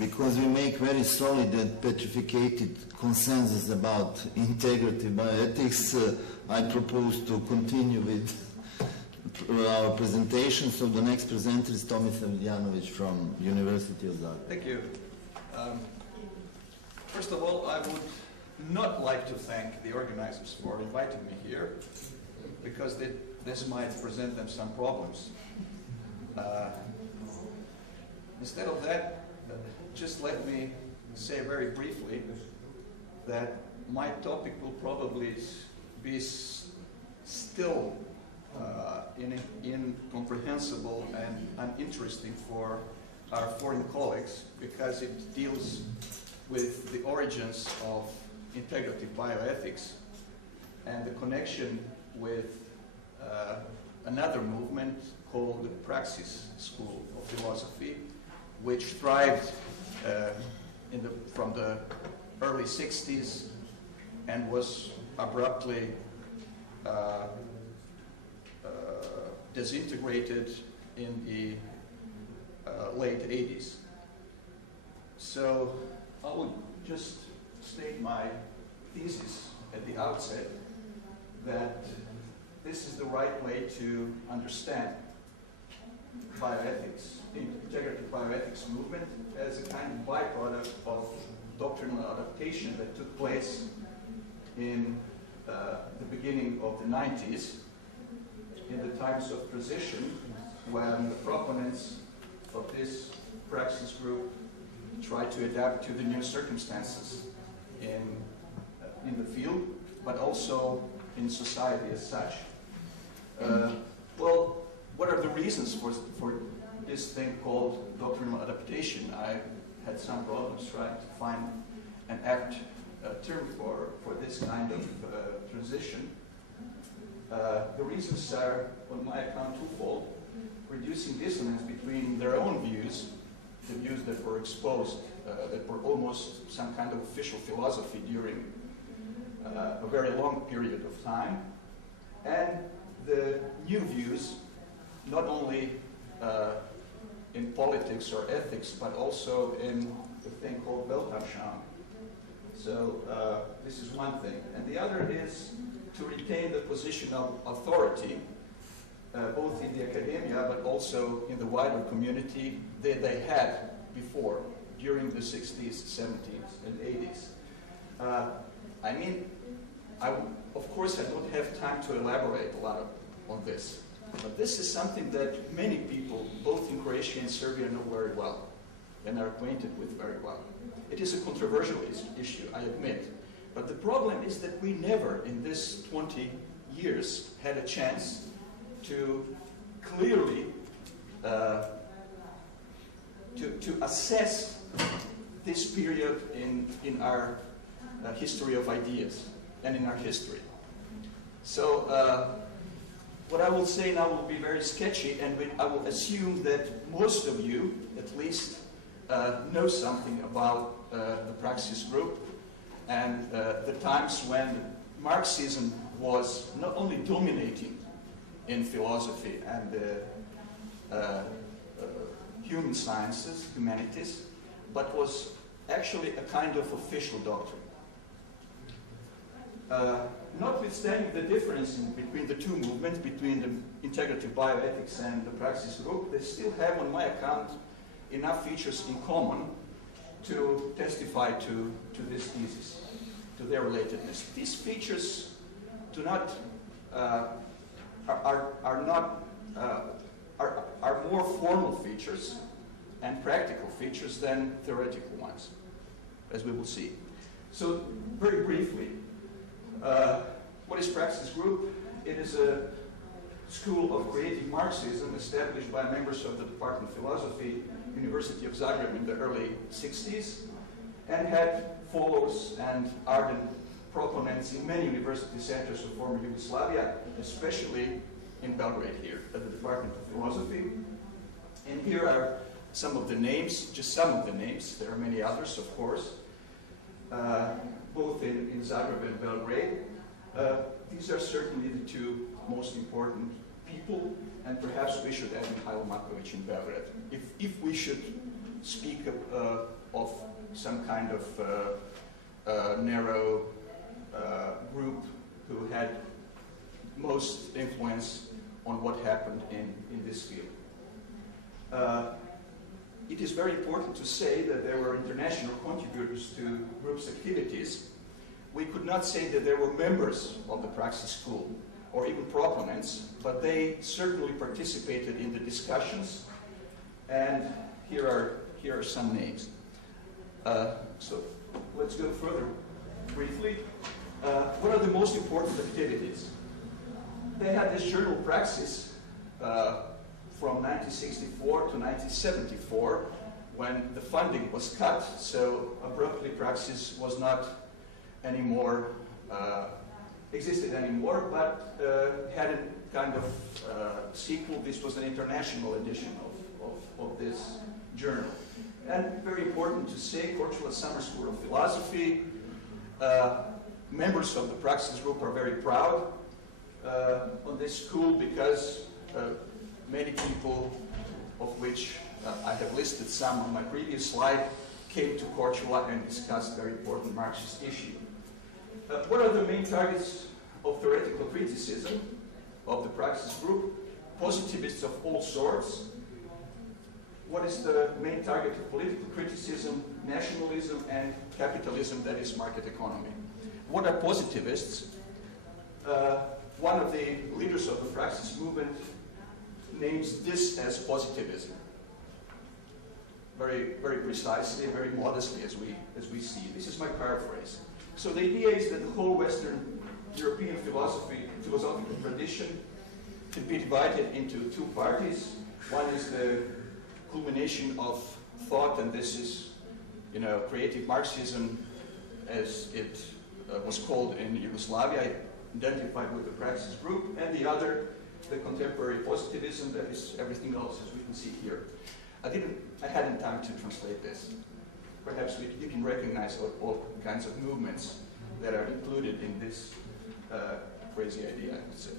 because we make very solid and petrified consensus about integrity bioethics, I propose to continue with our presentation. So the next presenter is Tomislav Janovic from University of Zagreb. Thank you. First of all, I would not like to thank the organizers for inviting me here, because this might present them some problems. Instead of that, just let me say very briefly that my topic will probably be still incomprehensible and uninteresting for our foreign colleagues, because it deals with the origins of integrative bioethics and the connection with another movement called the Praxis School of Philosophy, which thrived from the early 60s and was abruptly disintegrated in the late 80s. So I would just state my thesis at the outset that this is the right way to understand bioethics, the integrative bioethics movement, as a kind of byproduct of doctrinal adaptation that took place in the beginning of the 90s, in the times of transition, when the proponents of this praxis group tried to adapt to the new circumstances in the field, but also in society as such. Well, what are the reasons for this thing called doctrinal adaptation? I had some problems trying to find an apt term for this kind of transition. The reasons are, on my account, twofold: reducing dissonance between their own views, the views that were exposed, that were almost some kind of official philosophy during a very long period of time, and the new views, not only in politics or ethics, but also in the thing called Weltanschauung. So this is one thing. And the other is to retain the position of authority, both in the academia, but also in the wider community that they had before, during the 60s, 70s, and 80s. I mean, of course, I don't have time to elaborate a lot on this, but this is something that many people, both in Croatia and Serbia, know very well and are acquainted with very well. It is a controversial issue, I admit, but the problem is that we never, in this 20 years, had a chance to clearly to assess this period in our history of ideas and in our history. So what I will say now will be very sketchy, and I will assume that most of you, at least, know something about the Praxis group and the times when Marxism was not only dominating in philosophy and human sciences, humanities, but was actually a kind of official doctrine. Notwithstanding the difference between the two movements, between the integrative bioethics and the Praxis group, they still have, on my account, enough features in common to testify to this thesis, to their relatedness. These features do not are more formal features and practical features than theoretical ones, as we will see. So, very briefly, what is Praxis Group? It is a school of creative Marxism established by members of the Department of Philosophy, University of Zagreb in the early 60s, and had followers and ardent proponents in many university centers of former Yugoslavia, especially in Belgrade here at the Department of Philosophy. And here are some of the names, just some of the names. There are many others, of course, both in Zagreb and Belgrade. These are certainly the two most important people, and perhaps we should add Mikhail Matkovic in Belgrade. If we should speak of some kind of narrow group who had most influence on what happened in this field. It is very important to say that there were international contributors to group's activities. We could not say that there were members of the Praxis School or even proponents, but they certainly participated in the discussions, and here are some names. So let's go further briefly. What are the most important activities? They had this journal Praxis from 1964 to 1974, when the funding was cut, so abruptly Praxis was not anymore, existed anymore, but had a kind of sequel. This was an international edition of this journal. And very important to say, Corčula Summer School of Philosophy, members of the Praxis group are very proud on this school because many people, of which I have listed some on my previous slide, came to Corčula and discussed very important Marxist issues. What are the main targets of theoretical criticism of the Praxis group? Positivists of all sorts. What is the main target of political criticism? Nationalism and capitalism, that is market economy. What are positivists? One of the leaders of the Praxis movement names this as positivism. Very, very precisely, very modestly, as we see. This is my paraphrase. So the idea is that the whole Western European philosophical tradition can be divided into two parties. One is the culmination of thought, and this is, creative Marxism, as it was called in Yugoslavia, identified with the Praxis group, and the other, the contemporary positivism, that is everything else, as we can see here. I hadn't time to translate this. Perhaps you can recognize all kinds of movements that are included in this crazy idea, I would say.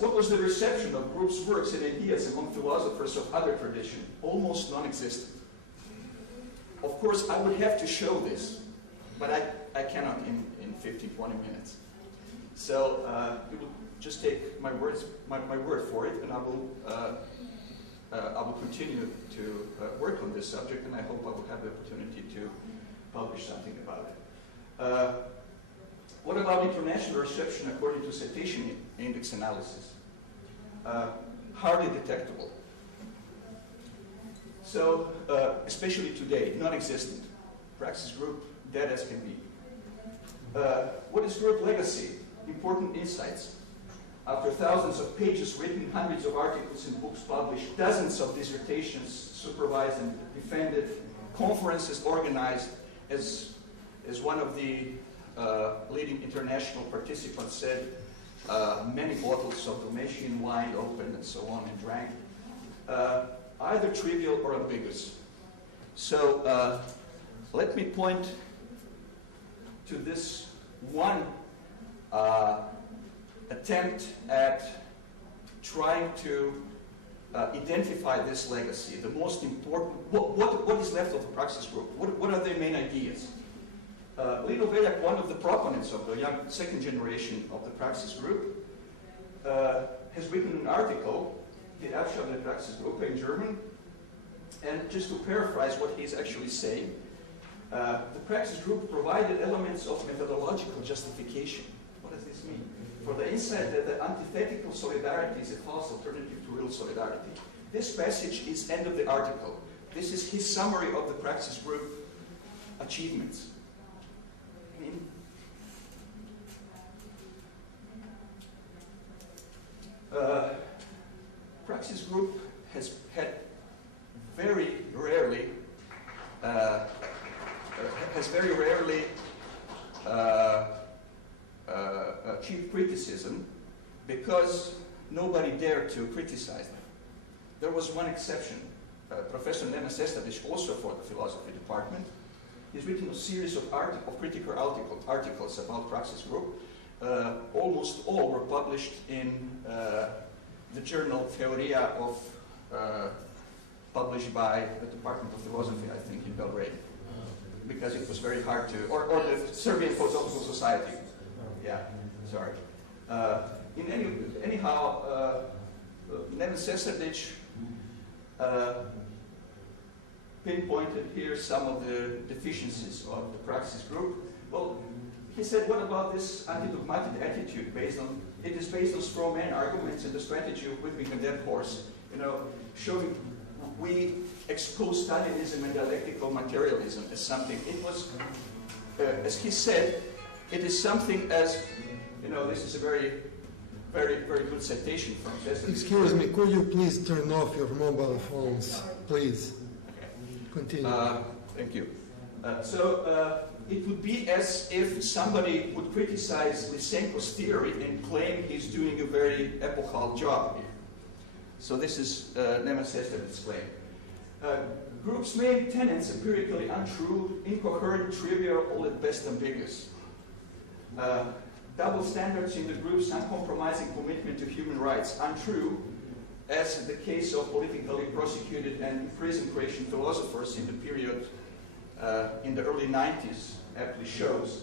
What was the reception of group's works and ideas among philosophers of other tradition? Almost non-existent. Of course, I would have to show this, but I cannot in 15, 20 minutes. So you will just take my word for it, and I will continue to work on this subject, and I hope I will have the opportunity to publish something about it. What about international reception according to citation index analysis? Hardly detectable. So, especially today, non-existent. Praxis group, dead as can be. What is group legacy? Important insights. After thousands of pages written, hundreds of articles and books published, dozens of dissertations supervised and defended, conferences organized, as one of the leading international participants said, many bottles of Dalmatian wine opened and so on and drank. Either trivial or ambiguous. So let me point to this one attempt at trying to identify this legacy, the most important, what is left of the Praxis group? What are their main ideas? Lino Veljak, one of the proponents of the young second generation of the Praxis group, has written an article, the Abschau der Praxisgruppe in German, and just to paraphrase what he's actually saying, the Praxis group provided elements of methodological justification. What does this mean? For the insight that the antithetical solidarity is a false alternative to real solidarity. This passage is end of the article. This is his summary of the Praxis group achievements. I mean, Praxis group has had very rarely achieved criticism because nobody dared to criticize them. There was one exception. Professor Nena Sestadic, also for the philosophy department, he's written a series of critical articles about Praxis group, almost all were published in the journal Theoria of, published by the Department of Philosophy, I think, in Belgrade, because it was very hard to, or the Serbian Philosophical Society. Yeah, sorry. Anyhow, Neven Sesardić pinpointed here some of the deficiencies of the Praxis group. Well, he said, what about this anti-dogmatic attitude it is based on straw man arguments and the strategy of whipping a dead horse, showing we expose Stalinism and dialectical materialism as something. It was, as he said, it is something as, this is a very, very, very good citation from Sesardić. Excuse me, could you please turn off your mobile phones, please? Continue. Thank you. It would be as if somebody would criticize Lysenko's theory and claim he's doing a very epochal job here. So this is Neven Sesardić's claim. Group's main tenets empirically untrue, incoherent, trivial, all at best ambiguous. Double standards in the group's uncompromising commitment to human rights untrue, as in the case of politically prosecuted and imprisoned Croatian philosophers in the period in the early 90s aptly shows.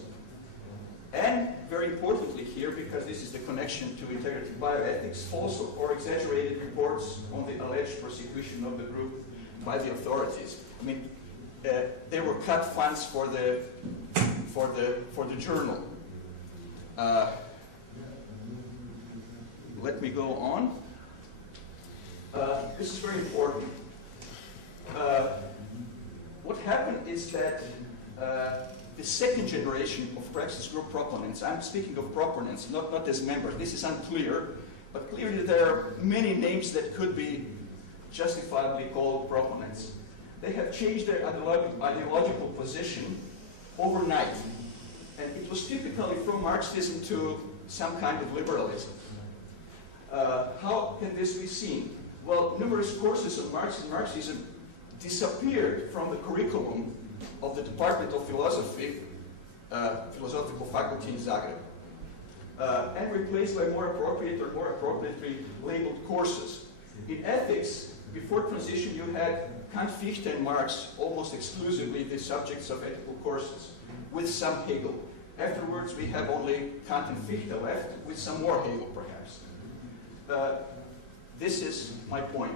And very importantly here, because this is the connection to integrative bioethics, false or exaggerated reports on the alleged persecution of the group by the authorities. I mean, they were cut funds for the journal. Let me go on. This is very important. What happened is that the second generation of Praxis group proponents, I'm speaking of proponents, not as members, this is unclear, but clearly there are many names that could be justifiably called proponents. They have changed their ideological position overnight. And it was typically from Marxism to some kind of liberalism. How can this be seen? Well, numerous courses of Marxism disappeared from the curriculum of the Department of Philosophy, Philosophical Faculty in Zagreb, and replaced by more appropriate or more appropriately labeled courses. In ethics, before transition, you had Kant, Fichte, and Marx almost exclusively the subjects of ethical courses, with some Hegel. Afterwards, we have only Kant and Fichte left, with some more Hegel, perhaps. This is my point.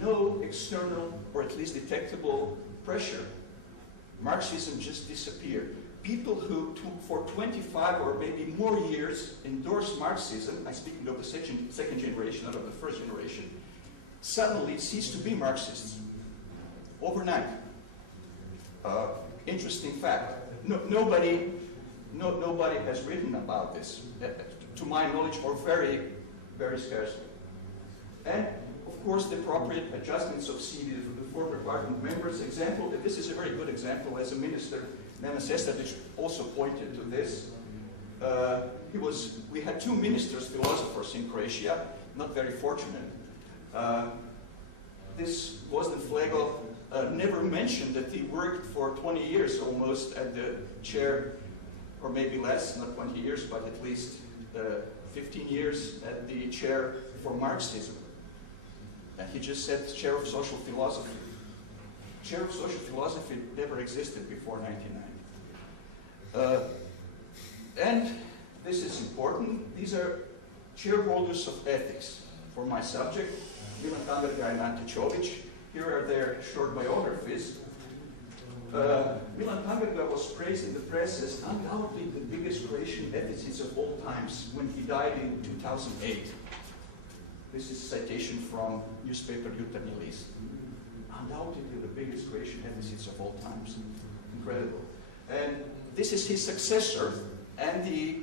No external, or at least detectable, pressure. Marxism just disappeared. People who, for 25 or maybe more years, endorsed Marxism, I'm speaking of the second generation, not of the first generation, suddenly ceased to be Marxists. Overnight. Interesting fact. Nobody has written about this, to my knowledge, or very, very scarcely. And, of course, the appropriate adjustments of CV for the former department members. Example, this is a very good example. As a minister, Neven Sesardić also pointed to this. We had two ministers, philosophers in Croatia, not very fortunate. This Gvozden Flego never mentioned that he worked for 20 years almost at the chair, or maybe less, not 20 years, but at least 15 years at the chair for Marxism. And he just said chair of social philosophy. Chair of social philosophy never existed before 1990. And this is important. These are chairholders of ethics for my subject, Milan Tangerga and Ante Čović. Here are their short biographies. Milan Tangerga was praised in the press as undoubtedly the biggest Croatian ethicist of all times when he died in 2008. This is a citation from newspaper Jutarnji List. Undoubtedly the biggest Croatian ethicist of all times. Incredible. And this is his successor and the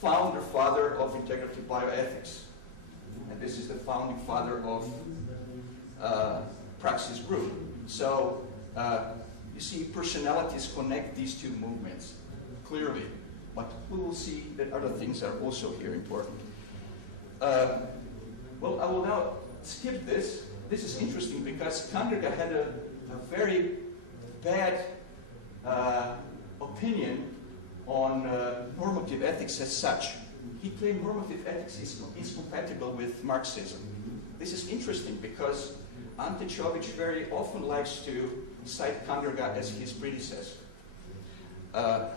father of integrative bioethics. And this is the founding father of Praxis Group. So, you see, personalities connect these two movements, clearly. But we will see that other things are also here important. Well, I will now skip this. This is interesting because Tangerga had a very bad opinion on normative ethics as such. He claimed normative ethics is compatible with Marxism. This is interesting because Ante Čović very often likes to cite Kanderga as his predecessor. On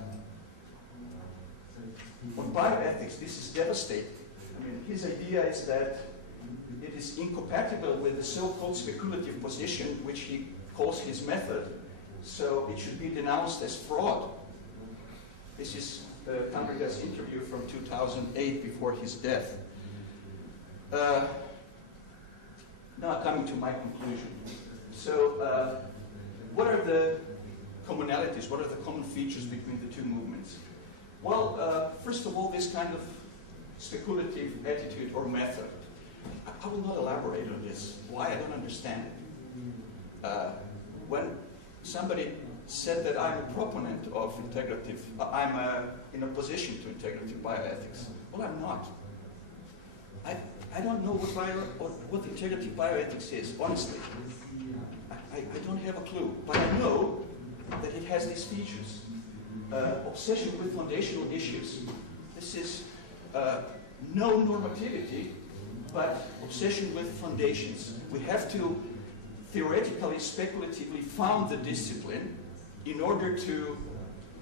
bioethics, this is devastating. I mean, his idea is that it is incompatible with the so-called speculative position, which he calls his method, so it should be denounced as fraud. This is Kanderga's interview from 2008 before his death. Now coming to my conclusion. So what are the commonalities, what are the common features between the two movements? Well, first of all, this kind of speculative attitude or method. I will not elaborate on this. Why? I don't understand it. When somebody said that I'm a proponent of integrative, I'm in opposition to integrative bioethics. Well, I'm not. I don't know what integrative bioethics is, honestly. I don't have a clue, but I know that it has these features. Obsession with foundational issues. This is no normativity, but obsession with foundations. We have to theoretically, speculatively found the discipline in order to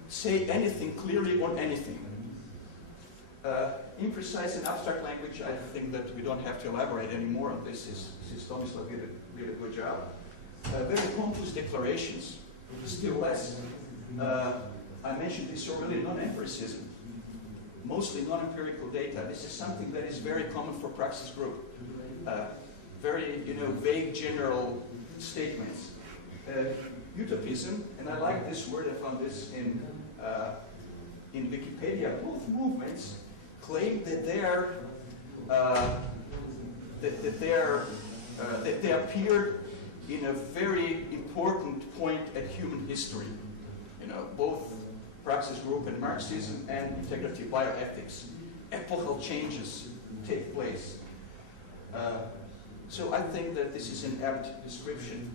say anything clearly on anything. Imprecise and abstract language, I think that we don't have to elaborate anymore on this, since Tomislav did a good job. Very confused declarations, still less. I mentioned this already, non-empiricism, mostly non-empirical data. This is something that is very common for praxis group. Very, vague general statements. Utopism, and I like this word, I found this in Wikipedia. Both movements claim that they appeared in a very important point at human history. Both praxis group and Marxism and integrative bioethics. Epochal changes take place. So I think that this is an apt description.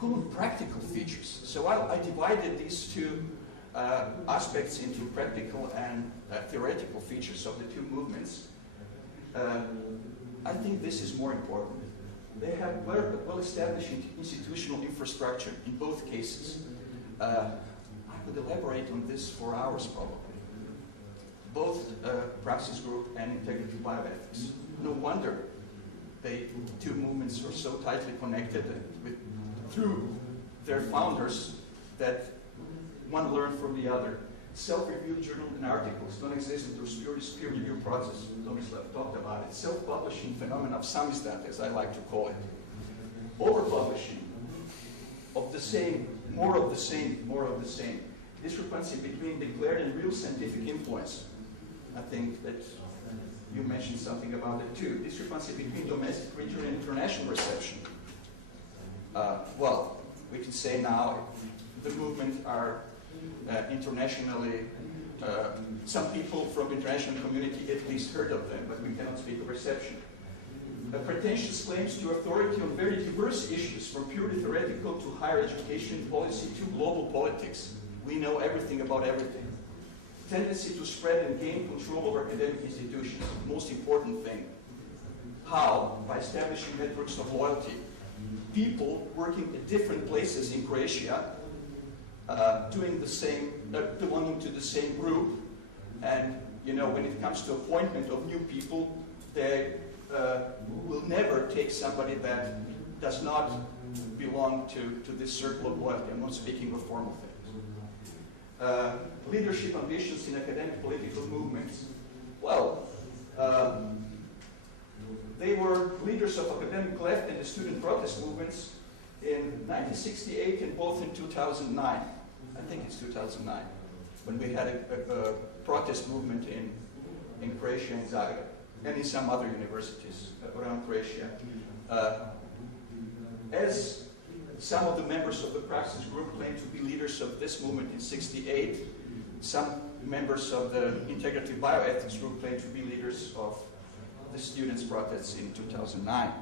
Common practical features. So I divided these two aspects into practical and theoretical features of the two movements. I think this is more important. They have well-established institutional infrastructure in both cases. I could elaborate on this for hours probably. Both praxis group and integrative bioethics. No wonder the two movements are so tightly connected through their founders that one learned from the other. Self-reviewed journal and articles don't exist in the peer review process. Tomislav talked about it. Self-publishing phenomena of samizdat, as I like to call it. Over-publishing of the same, more of the same, more of the same. Discrepancy between declared and real scientific influence. I think that you mentioned something about it too. Discrepancy between domestic, regional, and international reception. Well, we can say now the movement are internationally, some people from the international community at least heard of them, but we cannot speak of reception. Pretentious claims to authority on very diverse issues, from purely theoretical to higher education policy to global politics. We know everything about everything. Tendency to spread and gain control over academic institutions, most important thing. How? By establishing networks of loyalty. People working at different places in Croatia, doing the same, belonging to the same group, and when it comes to appointment of new people, they will never take somebody that does not belong to this circle of loyalty. I'm not speaking of formal things. Leadership ambitions in academic political movements. Well, they were leaders of academic left and the student protest movements in 1968 and both in 2009. I think it's 2009, when we had a protest movement in Croatia and Zagreb, and in some other universities around Croatia. As some of the members of the praxis group claim to be leaders of this movement in '68, some members of the integrative bioethics group claim to be leaders of the students' protests in 2009.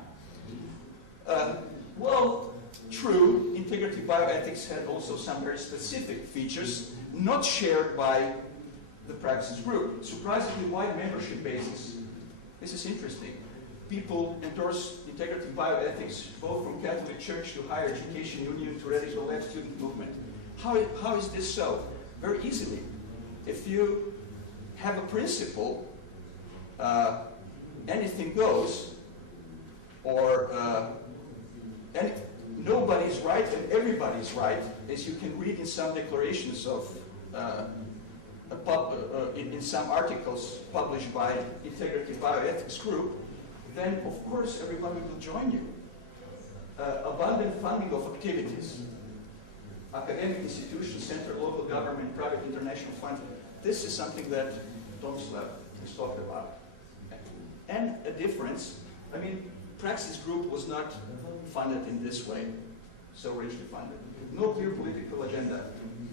Well, true, integrative bioethics had also some very specific features not shared by the Praxis group. Surprisingly wide membership basis. This is interesting. People endorse integrative bioethics both from Catholic Church to higher education union to radical left student movement. How is this so? Very easily. If you have a principle, anything goes, or nobody's right and everybody's right, as you can read in some declarations of in some articles published by Integrative Bioethics Group, then of course everybody will join you. Abundant funding of activities, academic institutions, central, local government, private international funds. This is something that Tomislav has talked about. And a difference, I mean, Praxis Group was not funded in this way, so richly funded. No clear political agenda.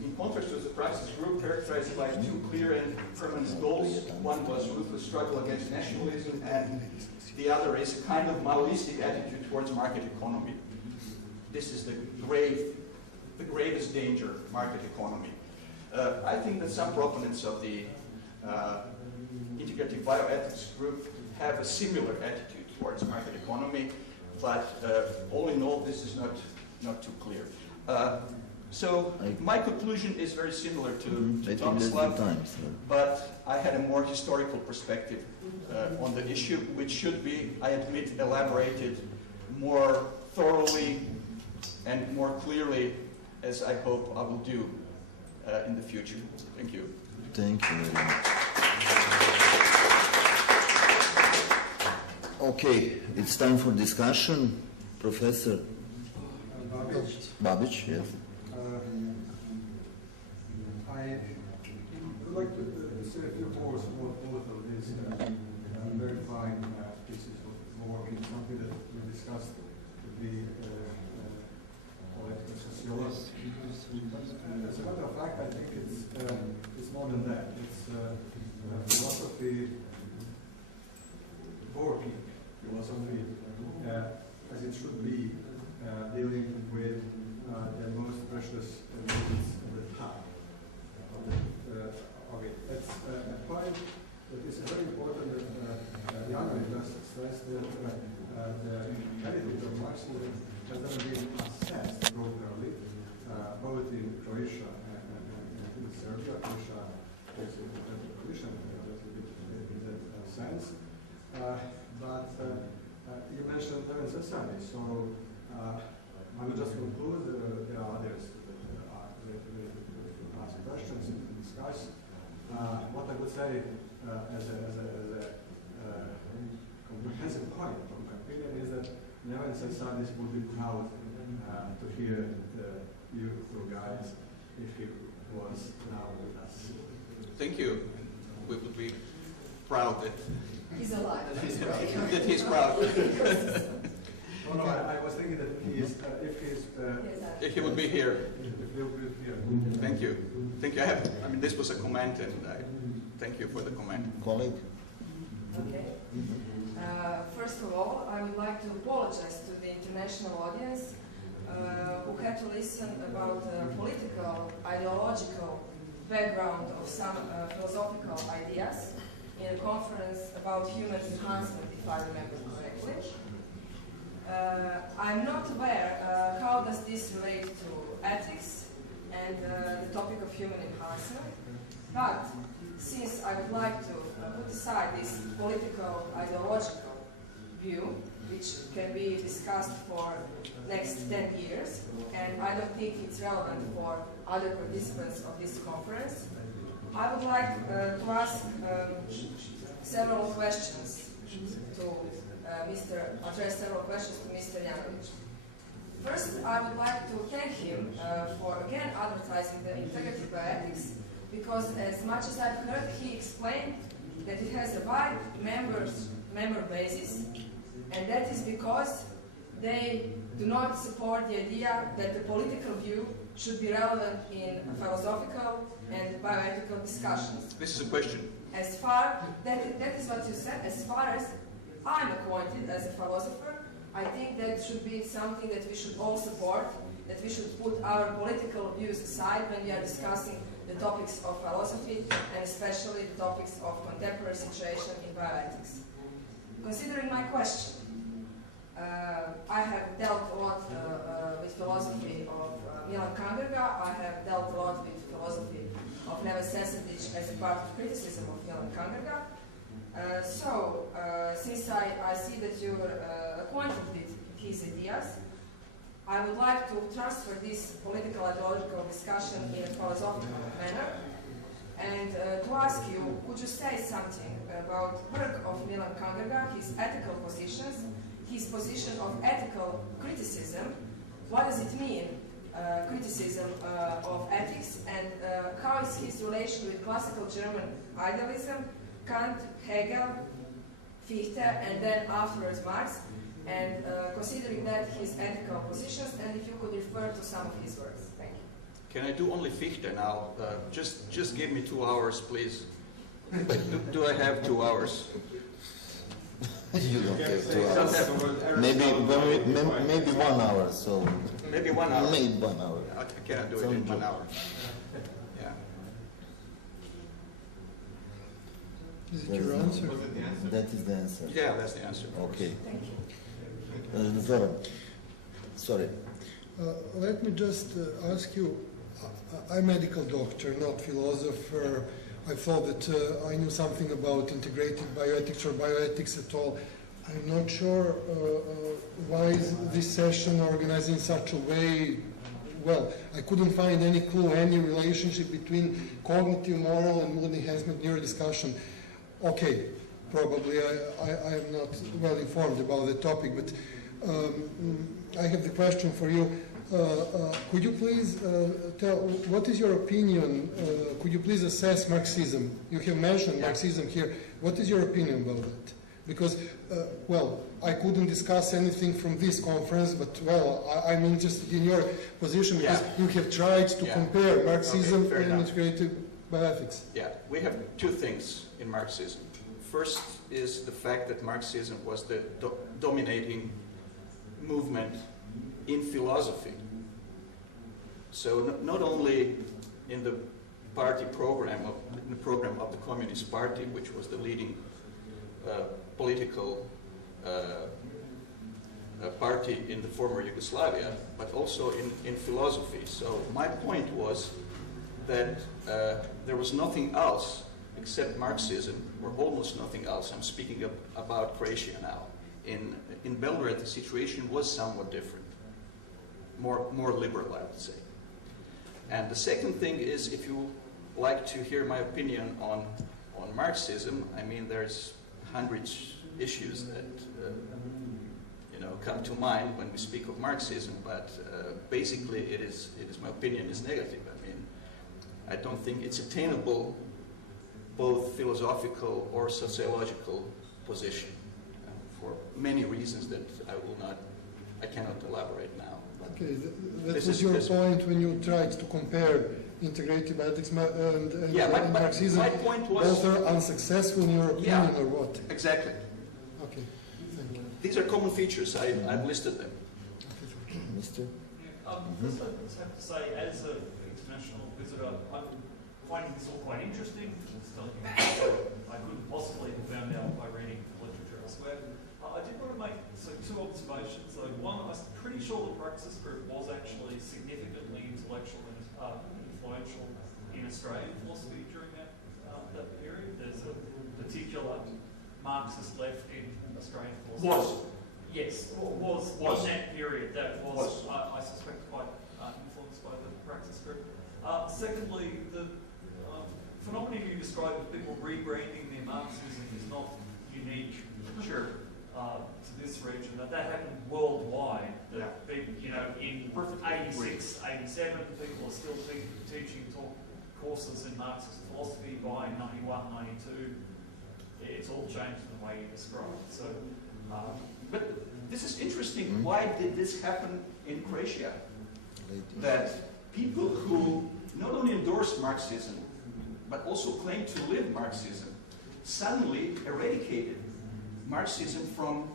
In contrast to the Praxis Group, characterized by two clear and permanent goals. One was ruthless struggle against nationalism, and the other is a kind of Maoistic attitude towards market economy. This is the gravest danger, market economy. I think that some proponents of the Integrative Bioethics Group have a similar attitude towards market economy, but all in all, this is not too clear. So my conclusion is very similar to Tomislav, but I had a more historical perspective on the issue, which should be, I admit, elaborated more thoroughly and more clearly, as I hope I will do in the future. Thank you. Thank you very much. Okay, it's time for discussion. Professor Babic, yes. I would like to say a few words about both of these verifying pieces of work. It's something that we discussed with the political sociologists. As a matter of fact, I think it's more than that. It's philosophy, working philosophy, as it should be, dealing with the most precious needs of the time. Okay, that's a point that is very important that Janovich just stressed that the heritage of Marxism has never been assessed properly, both in Croatia and in Serbia. Croatia is a tradition in that sense. But you mentioned Neven Sasani, so I will just conclude. There are others that are ready to ask questions and discuss. What I would say as a comprehensive point from my opinion is that Neven Sasani would be proud to hear you two guys if he was now with us. Thank you. We would be proud that he's alive. that he's proud. No, I was thinking that If he would be here. If he would be here. Thank you. Thank you. I mean, this was a comment, and I thank you for the comment. Colleague? Okay. First of all, I would like to apologize to the international audience who had to listen about the political, ideological background of some philosophical ideas in a conference about human enhancement, if I remember correctly. I'm not aware how does this relate to ethics and the topic of human enhancement, but since I would like to put aside this political, ideological view, which can be discussed for next 10 years, and I don't think it's relevant for other participants of this conference, I would like to ask several questions to address several questions to Mr. Janovich. First, I would like to thank him for again advertising the integrative bioethics, because as much as I've heard, he explained that it has a wide member basis, and that is because they do not support the idea that the political view should be relevant in philosophical and bioethical discussions. This is a question. As far, that is what you said, as far as I'm acquainted as a philosopher, I think that should be something that we should all support, that we should put our political views aside when we are discussing the topics of philosophy, and especially the topics of contemporary situation in bioethics. Considering my question, I have dealt a lot with philosophy of Milan Kundera. I have dealt a lot with philosophy of Neven Sesadic as a part of criticism of Milan Kundera. Since I see that you are acquainted with his ideas, I would like to transfer this political ideological discussion in a philosophical manner and to ask you, could you say something about work of Milan Kundera, his ethical positions, his position of ethical criticism, what does it mean, criticism of ethics, and how is his relation with classical German idealism, Kant, Hegel, Fichte, and then afterwards Marx, and considering that his ethical positions, and if you could refer to some of his works. Thank you. Can I do only Fichte now? Just give me 2 hours, please. Do I have 2 hours? You don't have 2 hours. Maybe 1 hour. So Maybe 1 hour. maybe 1 hour. I cannot do it in 1 hour. Yeah. Is it your answer? That is the answer. Yeah, that's the answer. Okay. Thank you. Zoran, sorry. Let me just ask you, I'm a medical doctor, not philosopher. I thought that I knew something about integrated bioethics or bioethics at all. I'm not sure why is this session organized in such a way. Well, I couldn't find any clue, any relationship between cognitive, moral, and mood enhancement neurodiscussion. Okay, probably I am not well informed about the topic, but I have the question for you. Could you please tell, what is your opinion, could you please assess Marxism? You have mentioned Marxism here. What is your opinion about that? Because, well, I couldn't discuss anything from this conference, but, well, I'm interested in your position because you have tried to compare Marxism and integrated bioethics. Yeah, we have 2 things in Marxism. First is the fact that Marxism was the dominating movement in philosophy. So not only in the party program, in the program of the Communist Party, which was the leading political party in the former Yugoslavia, but also in philosophy. So my point was that there was nothing else except Marxism, or almost nothing else. I'm speaking about Croatia now. In Belgrade, the situation was somewhat different, more liberal, I would say. And the second thing is, if you like to hear my opinion on Marxism, I mean, there's hundreds issues that come to mind when we speak of Marxism, but basically it is my opinion is negative. I mean, I don't think it's attainable, both philosophical or sociological position, for many reasons that I cannot elaborate now. Okay, that was your point when you tried to compare integrated bioethics and Marxism. My point was, both are unsuccessful in your opinion, or what? Exactly. Okay, thank you. These are common features. I've listed them. Mr. First, I just have to say, as an international visitor, I'm finding this all quite interesting. I couldn't possibly have found out by reading literature elsewhere. I did want to make 2 observations. One, I'm pretty sure the Praxis Group was actually significantly intellectual and influential in Australian philosophy during that period. There's a particular Marxist left in Australian philosophy. Yes, was in that period. That was. I suspect, quite influenced by the Praxis Group. Secondly, the phenomenon you described of people rebranding their Marxism is not unique to this region. That happened worldwide. In 86, 87, people are still teaching courses in Marxist philosophy. By 91, 92, it's all changed in the way you describe it. So, but this is interesting. Why did this happen in Croatia? That people who not only endorsed Marxism, but also claimed to live Marxism, suddenly eradicated Marxism from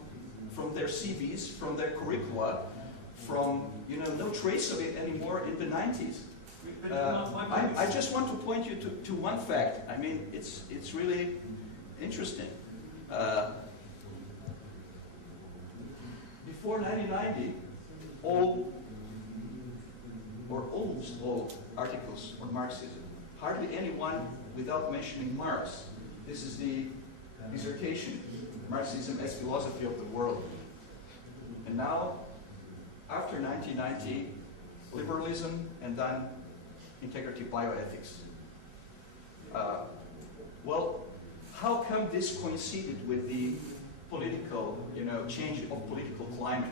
from their CVs, from their curricula, from, you know, no trace of it anymore in the 90s. I just want to point you to one fact. I mean, it's really interesting. Before 1990, all, or almost all, articles on Marxism, hardly anyone without mentioning Marx. This is the dissertation, Marxism as Philosophy of the World. And now, after 1990, liberalism and then integrative bioethics. Well, how come this coincided with the political, you know, change of political climate?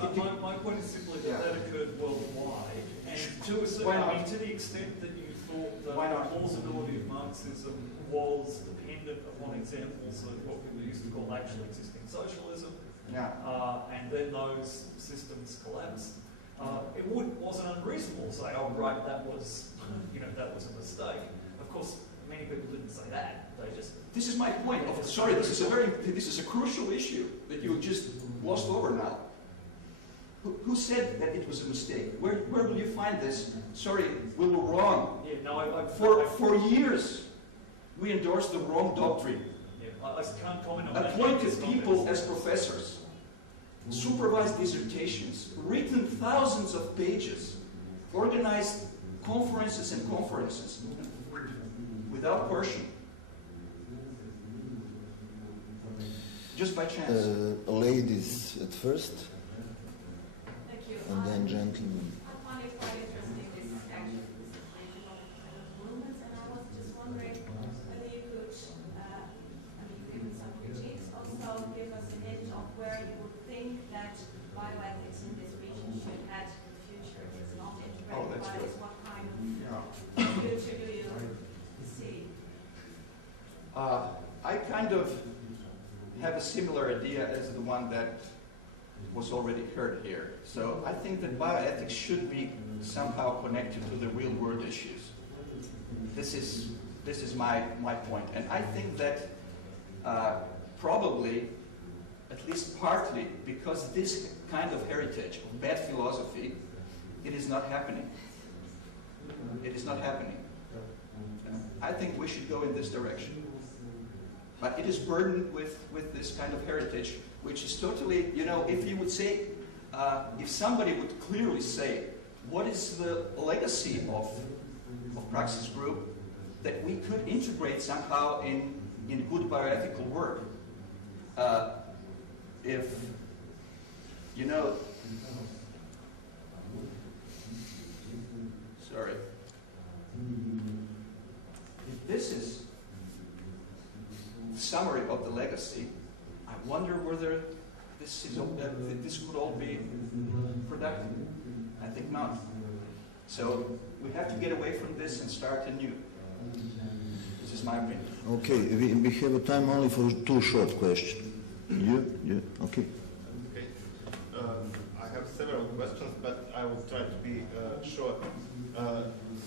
My point is simply that that occurred worldwide, and to a certain, I mean, to the extent that you thought that the plausibility of Marxism was dependent upon examples of what people used to call actually existing socialism, and then those systems collapsed. It wasn't unreasonable to say, oh right, that was, you know, that was a mistake. Of course, many people didn't say that. They just. This is my point. Sorry, this is a crucial issue that you just glossed over now. Who said that it was a mistake? Where will you find this? Sorry, we were wrong. Yeah, no, for years, we endorsed the wrong doctrine. Yeah, I can't comment on that. Appointed people as professors, supervised dissertations, written thousands of pages, organized conferences and conferences without coercion. Just by chance. Ladies at first, Thank you. and then gentlemen. I find it quite interesting, this action, this situation of movements, and I was just wondering whether you could, I mean, given some critiques, also give us a hint of where you would think that bioethics in this region should head in the future. It's not integrated bioethics. What kind of future do you see? I kind of have a similar idea as the one that was already heard here. So I think that bioethics should be somehow connected to the real world issues. This is my point. And I think that probably, at least partly, because this kind of heritage of bad philosophy, it is not happening. It is not happening. I think we should go in this direction. But it is burdened with this kind of heritage, which is totally, you know, if you would say, if somebody would clearly say, what is the legacy of Praxis Group that we could integrate somehow in good bioethical work? If, you know, sorry, if this is summary of the legacy, I wonder whether this could all be productive. I think not. So we have to get away from this and start anew. This is my opinion. Okay, we have a time only for 2 short questions. You? Okay. Okay. I have several questions, but I will try to be short.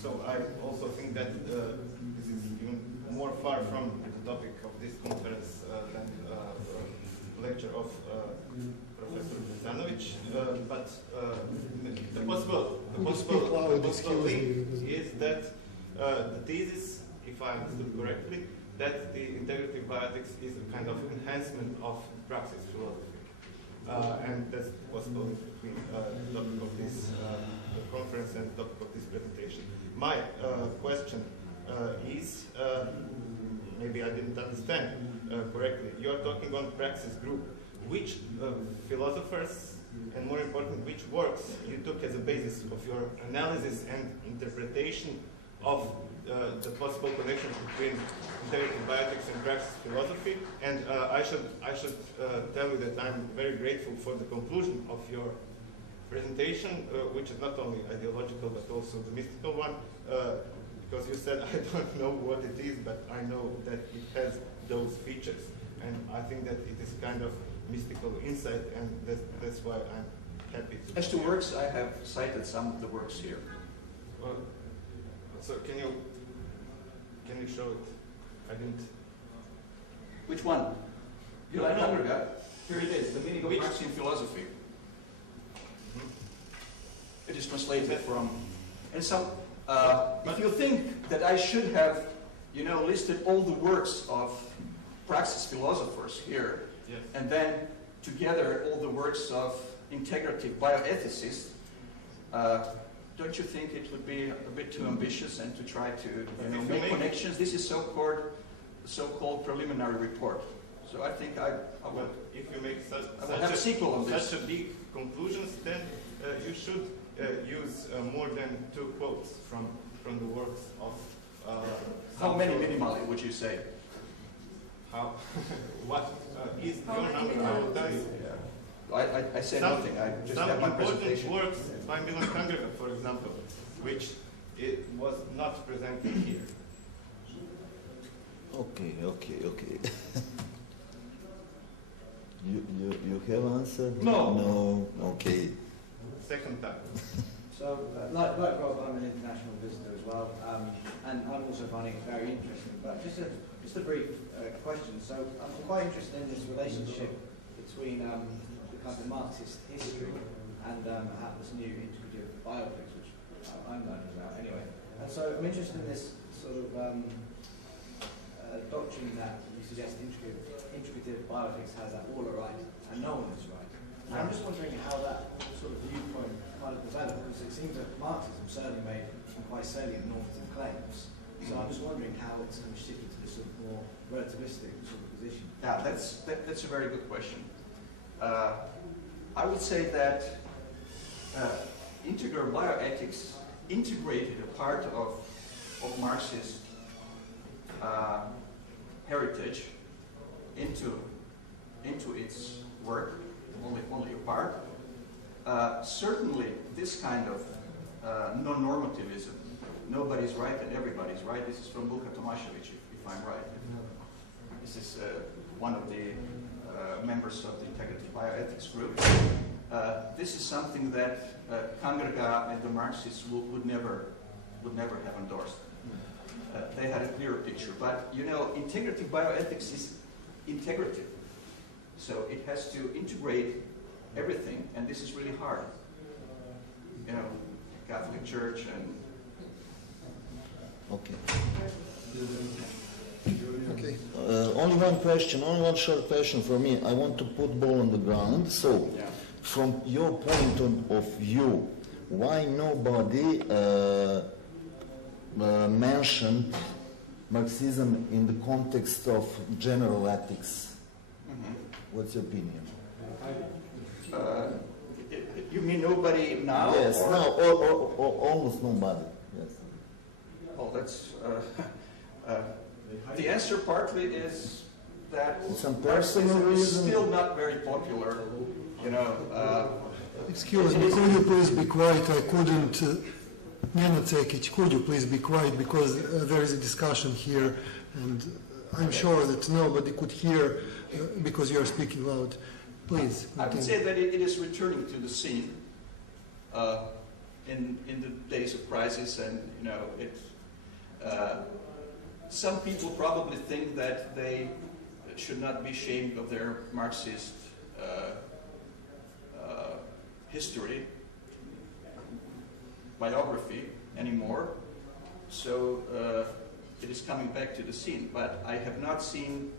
So I also think that this is even more far from the topic of this conference than lecture of Professor Zanovic, but the possible link is that the thesis, if I understood correctly, that the integrative bioethics is a kind of enhancement of praxis philosophy, and that's possible between the topic of this conference and the topic of this presentation. My question is, maybe I didn't understand correctly. You are talking on Praxis Group. Which philosophers, and more important, which works you took as a basis of your analysis and interpretation of the possible connection between integrative bioethics and praxis philosophy? And I should tell you that I'm very grateful for the conclusion of your presentation, which is not only ideological but also the mystical one. Because you said, I don't know what it is, but I know that it has those features. And I think that it is kind of mystical insight, and that's why I'm happy. As to works, I have cited some of the works here. Well, so can you show it? I didn't. Which one? You like undergrad? Here it is, the meaning of Marxian philosophy. It is translated from, and some, if you think that I should have, you know, listed all the works of praxis philosophers here, Yes. and then together all the works of integrative bioethicists, don't you think it would be a bit too ambitious and to try to, you know, make connections? This is so-called preliminary report. So I think I will. If you make I will have a sequel on this. such a big conclusions, then you should use more than 2 quotes from the works of. How many minimally would you say? How? What is your number? I will tell you. I said nothing. I just some have my important presentation. works by Milan Kundera, for example, which it was not presented here. Okay. You have answered? No. No. Okay. Second time. So, like Rob, I'm an international visitor as well, and I'm also finding it very interesting. But just a brief question. So, I'm quite interested in this relationship between the kind of Marxist history and perhaps this new integrative bioethics, which I'm learning about anyway. And so, I'm interested in this sort of doctrine that you suggest integrative bioethics has that all are right and no one is right. And I'm just wondering how that sort of viewpoint kind of developed, because it seems that Marxism certainly made some quite salient normative claims. So I'm just wondering how it's kind of shifted to this sort of more relativistic sort of position. Yeah, that's a very good question. I would say that integral bioethics integrated a part of Marxist heritage into its work, only a part. Certainly, this kind of non-normativism, nobody's right and everybody's right. This is from Luka Tomašević, if I'm right. This is one of the members of the Integrative Bioethics group. This is something that Kangerga and the Marxists would never have endorsed. They had a clearer picture. But, you know, integrative bioethics is integrative. So it has to integrate everything, and this is really hard. You know, Catholic Church and... Okay. Okay. Only one short question for me. I want to put ball on the ground. So, Yeah. from your point of view, why nobody mentioned Marxism in the context of general ethics? What's your opinion? You mean nobody now? Yes, or? no, or almost nobody. Yes. Well, that's... the answer partly is that Some personal Marxism is reason. still not very popular. You know, Excuse me, could you please be quiet? I couldn't... Nena Cekic, could you please be quiet, because there is a discussion here, and I'm sure that nobody could hear because you are speaking loud. Please, I would continue. say that it is returning to the scene in the days of crisis, and you know, some people probably think that they should not be ashamed of their Marxist history, biography anymore. So it is coming back to the scene, but I have not seen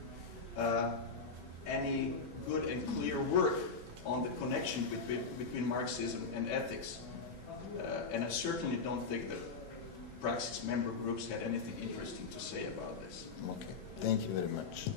any good and clear work on the connection between Marxism and ethics. And I certainly don't think that Praxis member groups had anything interesting to say about this. Okay, thank you very much.